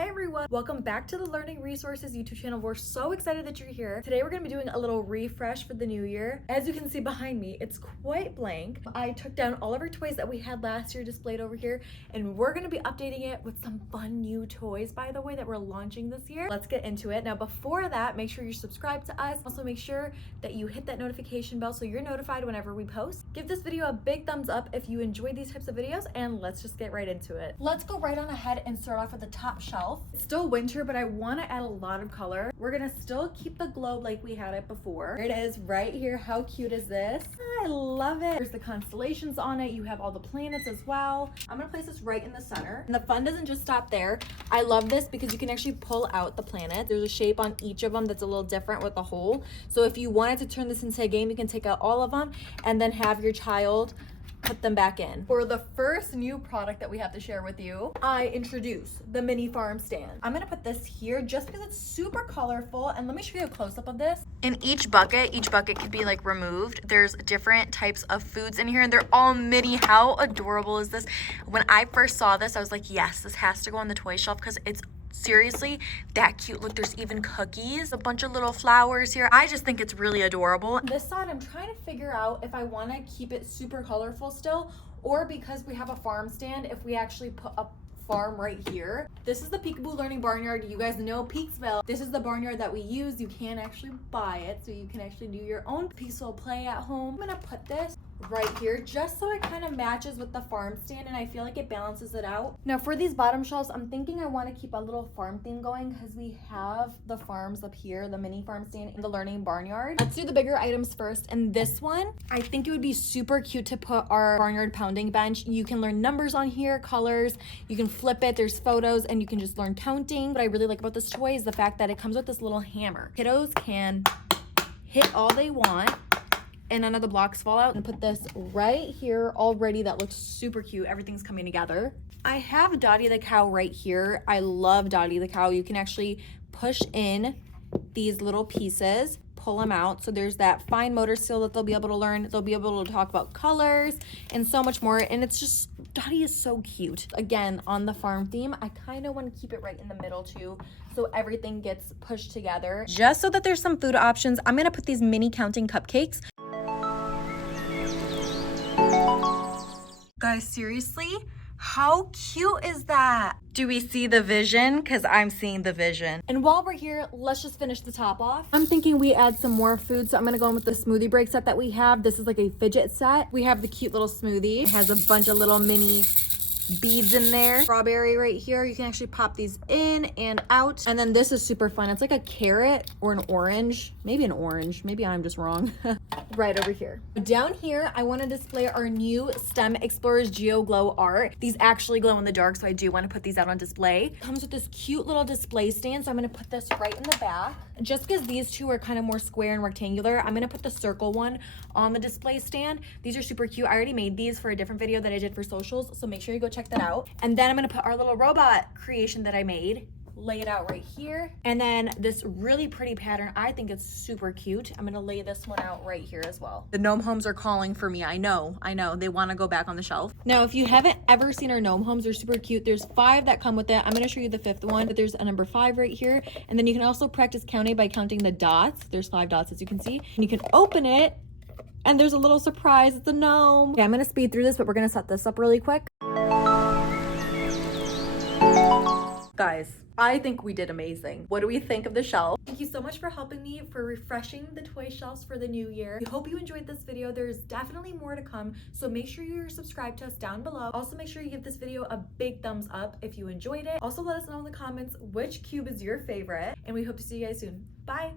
Hi everyone, welcome back to the Learning Resources YouTube channel. We're so excited that you're here. Today we're going to be doing a little refresh for the new year. As you can see behind me, it's quite blank. I took down all of our toys that we had last year displayed over here, and we're going to be updating it with some fun new toys, by the way, that we're launching this year. Let's get into it. Now before that, make sure you're subscribed to us. Also make sure that you hit that notification bell so you're notified whenever we post. Give this video a big thumbs up if you enjoy these types of videos, and let's just get right into it. Let's go right on ahead and start off with the top shelf. It's still winter, but I want to add a lot of color. We're gonna still keep the globe like we had it before. Here it is right here. How cute is this? I love it. There's the constellations on it. You have all the planets as well. I'm gonna place this right in the center. And the fun doesn't just stop there. I love this because you can actually pull out the planet. There's a shape on each of them that's a little different with the hole. So if you wanted to turn this into a game, you can take out all of them and then have your child put them back in. For the first new product that we have to share with you, I introduce the mini farm stand. I'm gonna put this here just because it's super colorful, and let me show you a close-up of this. In each bucket could be like removed. There's different types of foods in here and they're all mini. How adorable is this? When I first saw this, I was like, yes, this has to go on the toy shelf because it's seriously that cute. Look, there's even cookies, a bunch of little flowers here. I just think it's really adorable. This side, I'm trying to figure out if I want to keep it super colorful still, or because we have a farm stand, if we actually put a farm right here. This is the Peekaboo Learning Barnyard. You guys know Peaksville. This is the barnyard that we use. You can actually buy it, so you can actually do your own peaceful play at home. I'm gonna put this right here just so it kind of matches with the farm stand, and I feel like it balances it out. Now for these bottom shelves, I'm thinking I want to keep a little farm theme going because we have the farms up here, the mini farm stand in the learning barnyard. Let's do the bigger items first, and this one, I think it would be super cute to put our barnyard pounding bench. You can learn numbers on here, colors, you can flip it, there's photos, and you can just learn counting. What I really like about this toy is the fact that it comes with this little hammer. Kiddos can hit all they want and none of the blocks fall out, and put this right here already. That looks super cute. Everything's coming together. I have Dottie the cow right here. I love Dottie the cow. You can actually push in these little pieces, pull them out. So there's that fine motor skill that they'll be able to learn. They'll be able to talk about colors and so much more. And it's just, Dottie is so cute. Again, on the farm theme, I kind of want to keep it right in the middle too, so everything gets pushed together. Just so that there's some food options, I'm gonna put these mini counting cupcakes. Guys, seriously, how cute is that? Do we see the vision? Because I'm seeing the vision. And while we're here, let's just finish the top off. I'm thinking we add some more food, so I'm gonna go in with the smoothie break set that we have. This is like a fidget set. We have the cute little smoothie. It has a bunch of little mini beads in there. Strawberry right here. You can actually pop these in and out. And then this is super fun. It's like a carrot or an orange. Maybe an orange. Maybe I'm just wrong. Right over here. Down here, I want to display our new STEM Explorers Geo Glow art. These actually glow in the dark, so I do want to put these out on display. Comes with this cute little display stand, so I'm going to put this right in the back. Just because these two are kind of more square and rectangular, I'm going to put the circle one on the display stand. These are super cute. I already made these for a different video that I did for socials, so make sure you go check that out. And then I'm going to put our little robot creation that I made, lay it out right here. And then this really pretty pattern, I think it's super cute. I'm gonna lay this one out right here as well. The gnome homes are calling for me. I know. They want to go back on the shelf. Now, if you haven't ever seen our gnome homes, they're super cute. There's 5 that come with it. I'm gonna show you the 5th one, but there's a number 5 right here. And then you can also practice counting by counting the dots. There's 5 dots, as you can see. And you can open it, and there's a little surprise. It's a gnome. Okay, I'm gonna speed through this, but we're gonna set this up really quick. Guys, I think we did amazing. What do we think of the shelf? Thank you so much for helping me for refreshing the toy shelves for the new year. We hope you enjoyed this video. There's definitely more to come, so make sure you're subscribed to us down below. Also, make sure you give this video a big thumbs up if you enjoyed it. Also, let us know in the comments which cube is your favorite, and we hope to see you guys soon. Bye!